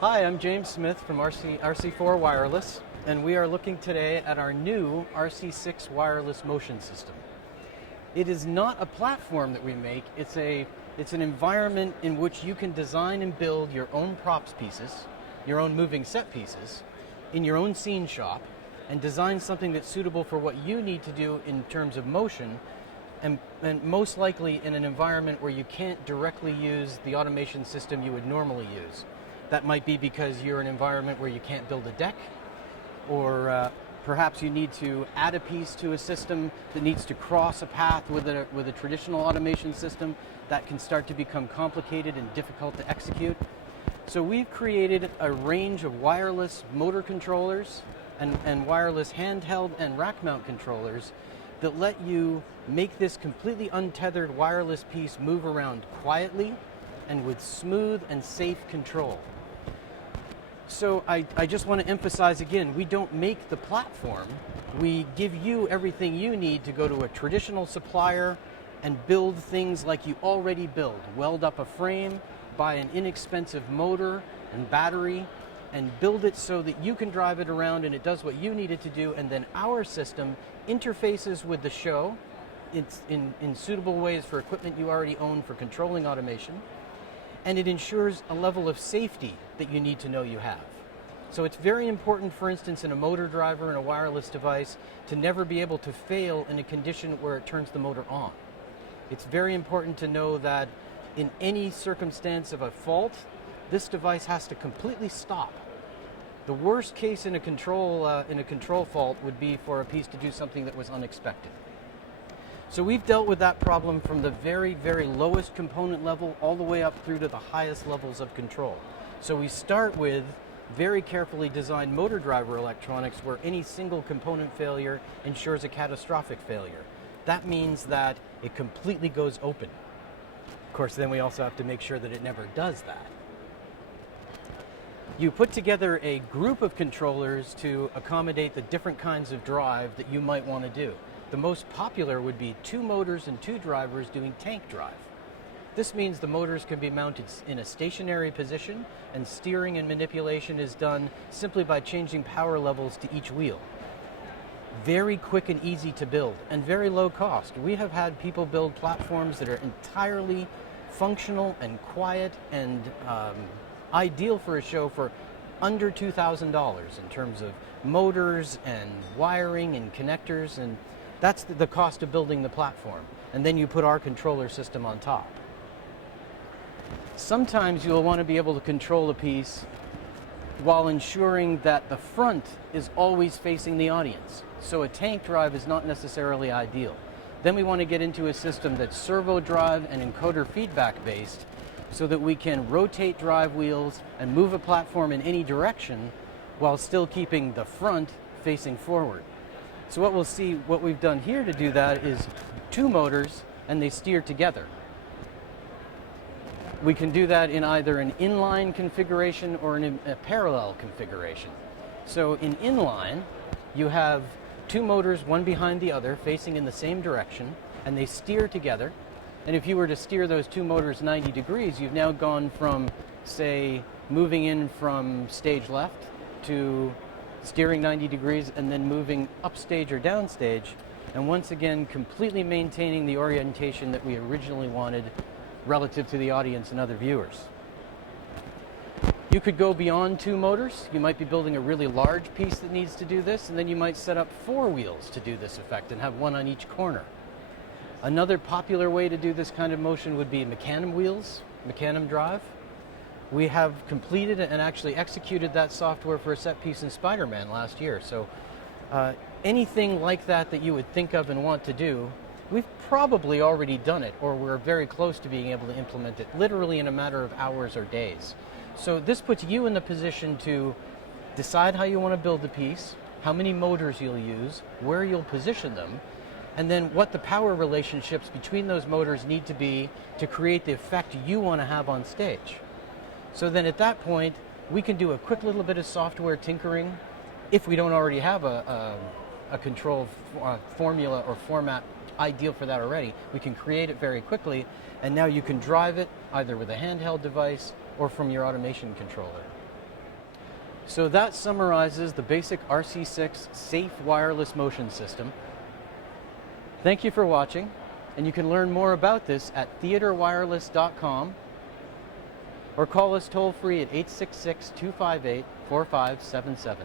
Hi, I'm James Smith from RC4 Wireless, and we are looking today at our new RC6 Wireless Motion system. It is not a platform that we make, it's an environment in which you can design and build your own props pieces, your own moving set pieces, in your own scene shop, and design something that's suitable for what you need to do in terms of motion, and most likely in an environment where you can't directly use the automation system you would normally use. That might be because you're in an environment where you can't build a deck, or perhaps you need to add a piece to a system that needs to cross a path with a traditional automation system. That can start to become complicated and difficult to execute. So we've created a range of wireless motor controllers and wireless handheld and rack mount controllers that let you make this completely untethered wireless piece move around quietly and with smooth and safe control. So I just want to emphasize again, we don't make the platform. We give you everything you need to go to a traditional supplier and build things like you already build. Weld up a frame, buy an inexpensive motor and battery, and build it so that you can drive it around and it does what you need it to do, and then our system interfaces with the show in suitable ways for equipment you already own for controlling automation, and it ensures a level of safety that you need to know you have. So it's very important, for instance, in a motor driver and a wireless device, to never be able to fail in a condition where it turns the motor on. It's very important to know that in any circumstance of a fault, this device has to completely stop. The worst case in a control fault would be for a piece to do something that was unexpected. So we've dealt with that problem from the very, very lowest component level all the way up through to the highest levels of control. So we start with very carefully designed motor driver electronics where any single component failure ensures a catastrophic failure. That means that it completely goes open. Of course, then we also have to make sure that it never does that. You put together a group of controllers to accommodate the different kinds of drive that you might want to do. The most popular would be 2 motors and 2 drivers doing tank drive. This means the motors can be mounted in a stationary position, and steering and manipulation is done simply by changing power levels to each wheel. Very quick and easy to build, and very low cost. We have had people build platforms that are entirely functional and quiet and ideal for a show for under $2,000 in terms of motors and wiring and connectors, and that's the cost of building the platform. And then you put our controller system on top. Sometimes you'll want to be able to control a piece while ensuring that the front is always facing the audience. So a tank drive is not necessarily ideal. Then we want to get into a system that's servo drive and encoder feedback based, so that we can rotate drive wheels and move a platform in any direction while still keeping the front facing forward. So what we've done here to do that is 2 motors and they steer together. We can do that in either an inline configuration or in a parallel configuration. So in inline, you have 2 motors, one behind the other, facing in the same direction, and they steer together. And if you were to steer those 2 motors 90 degrees, you've now gone from, say, moving in from stage left to steering 90 degrees and then moving upstage or downstage, and once again completely maintaining the orientation that we originally wanted relative to the audience and other viewers. You could go beyond 2 motors. You might be building a really large piece that needs to do this, and then you might set up 4 wheels to do this effect and have one on each corner. Another popular way to do this kind of motion would be mecanum wheels, mecanum drive. We have completed and actually executed that software for a set piece in Spider-Man last year. So anything like that that you would think of and want to do, we've probably already done it, or we're very close to being able to implement it literally in a matter of hours or days. So this puts you in the position to decide how you want to build the piece, how many motors you'll use, where you'll position them, and then what the power relationships between those motors need to be to create the effect you want to have on stage. So then at that point, we can do a quick little bit of software tinkering. If we don't already have a control formula or format ideal for that already, we can create it very quickly, and now you can drive it either with a handheld device or from your automation controller. So that summarizes the basic RC6 safe wireless motion system. Thank you for watching, and you can learn more about this at theaterwireless.com or call us toll free at 866-258-4577.